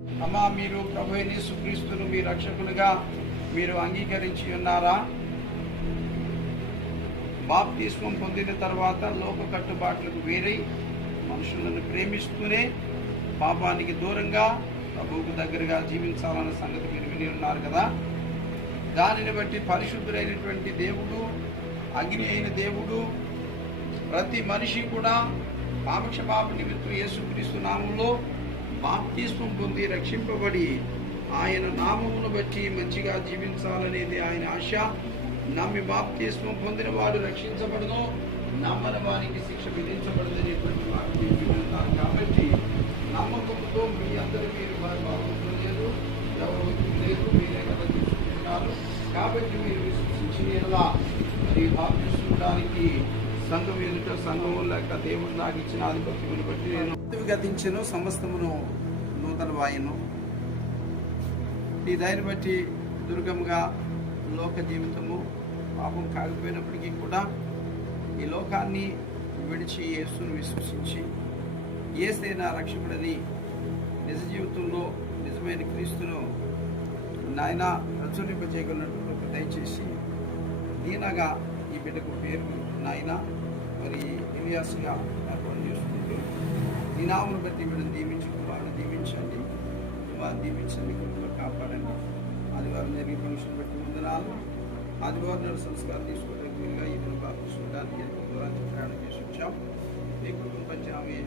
అమ్మా, మీరు ప్రభు అయిన యేసుక్రీస్తును మీ రక్షకులుగా మీరు అంగీకరించి ఉన్నారా? బాప్తిస్మం పొందిన తర్వాత లోక కట్టుబాట్లకు వేరై మనుషులను ప్రేమిస్తూనే పాపానికి దూరంగా ప్రభువుకు దగ్గరగా జీవించాలన్న సంగతి మీరు విని ఉన్నారు కదా. దానిని బట్టి పరిశుద్ధుడైనటువంటి దేవుడు, అగ్ని అయిన దేవుడు ప్రతి మనిషి కూడా పాపక్షమాప నిమిత్తం యేసుక్రీస్తు నామంలో బాప్తిస్మం పొంది రక్షింపబడి ఆయన నామమును బట్టి మంచిగా జీవించాలనేది ఆయన ఆశ. నమ్మి బాప్తిస్మం పొందిన వాడు రక్షించబడను, నమ్మని వారికి శిక్ష విధించబడదనేటువంటి వాక్యం వింటున్నారు. కాబట్టి నమ్మకంతో మీ అందరూ మీరు బాగుంటలేదు, ఎవరు లేదు, మీరే కదా తీసుకుంటున్నారు. కాబట్టి మీరు విశ్వసించిన ఎలా మరి బాప్తిస్మడానికి సంఘం ఎదుట సంఘము లేక దేవుడు నాకు ఇచ్చిన ఆధిపత్యమును బట్టి నేను గతించను, సమస్తమును నూతన వాయను. ఈ దాన్ని బట్టి దుర్గముగా లోక జీవితము పాపం కాకపోయినప్పటికీ కూడా ఈ లోకాన్ని విడిచి యేసును విశ్వసించి యేసే నా రక్షకుడని నిజ జీవితంలో నిజమైన క్రీస్తును నాయన ప్రచురింపజేయగలిగినట్టు దయచేసి దీనగా ఈ బిడ్డకు పేరు నాయన మరి ఇలియాస్గా ఏర్పాటు చేసుకుంటూ ఈ నామను బట్టి వీళ్ళని దీవించి వారిని దీవించండి, వారిని దీవించండి, కుటుంబం కాపాడండి. ఆదివారం జరిగే ఫంక్షన్ బట్టి వందనాలు. ఆదివారం నాడు సంస్కారం తీసుకోవడానికి వీలుగా ఈయన బాప్తిస్మడానికి ఎంతో దూరానికి ప్రయాణం చేసి వచ్చాం. ఈ కుటుంబ పంచామే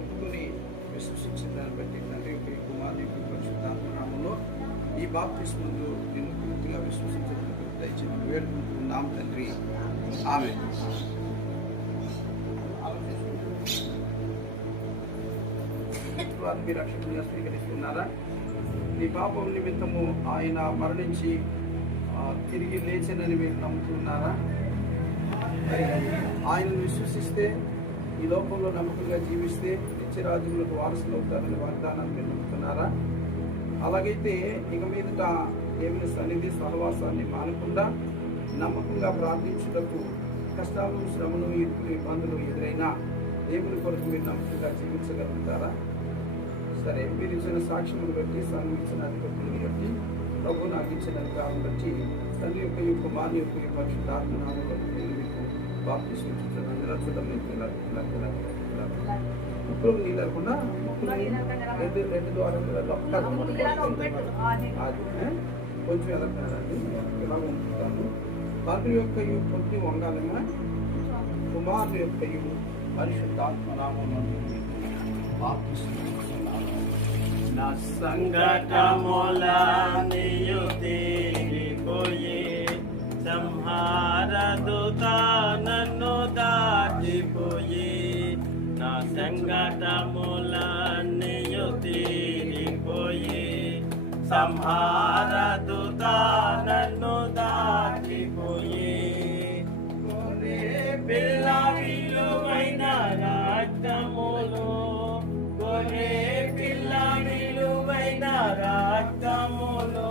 ఒప్పుకొని విశ్వసించిన దాన్ని బట్టి తండ్రి యొక్క కుమారుని యొక్క పరిశుద్ధాత్మ నామంలో ఈ బాప్తిస్మందు నిన్ను పూర్తిగా విశ్వసించడానికి దయచేసి వేడుకుంటున్నాం తండ్రి, ఆమేన్. మీ రక్షకుడిగా స్వీకరిస్తున్నారా? మీ పాపం నిమిత్తము ఆయన మరణించి తిరిగి లేచనని మీరు నమ్ముతున్నారా? ఆయనను విశ్వసిస్తే ఈ లోకంలో నమ్మకంగా జీవిస్తే నిత్యరాజ్యములకు వారసులు అవుతారని వాగ్దానాన్ని మీరు నమ్ముతున్నారా? అలాగైతే ఇక మీదట దేవుని సన్నిధి సహవాసాన్ని మానకుండా నమ్మకంగా ప్రార్థించుటకు కష్టాలు, శ్రమలు, ఇబ్బందులు ఎదురైనా దేవుని కొరకు మీరు నమ్మకంగా జీవించగలుగుతారా? సరే, మీరు ఇచ్చిన సాక్ష్యమును బట్టి, సంఘం ఇచ్చిన అధిపతులను బట్టి, ప్రభు నాకు ఇచ్చిన అధికారం బట్టి, తండ్రి యొక్క కుమారుని యొక్క పరిశుద్ధాత్మ నామములో నేను మీకు బాప్తిస్మం ఇస్తున్నాను. ఇలా చూడండి, ముక్కులు నీళ్ళు లేకుండా రెండు ద్వారాలలో కొంచెం ఎలా కాదండి, ఇలా ఉంచుతాను. తండ్రి యొక్క కొద్ది వంగాలన్నా కుమారుని యొక్క పరిశుద్ధాత్మ నామములో బాప్తిస్మం ఇస్తున్నాను. నా సంఘటములన్నీయు తీరిపోయి సంహార దూత నన్ను దాటిపోయి, నా సంఘటములన్నీయు తీరిపోయి సంహార దూత నన్ను దాటిపోయి, గొర్రె పిల్ల విలువైన రక్తములు, గొర్రె పిల్ల విలువైన రక్తములు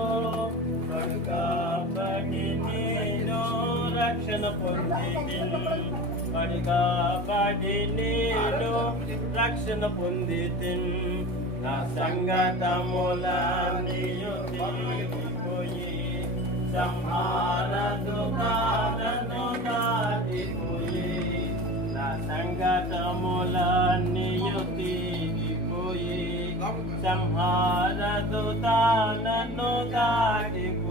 పడి నేను రక్షణ పొందితిన్, పడి నేను రక్షణ పొందితిన్. నా సంఘటములన్నీయు తీరిపోయి సంహార దూత నన్ను దాటిపోయి, నా సంఘటములన్నీయు తీరిపోయి సంహార దూత నన్ను దాటిపోయి.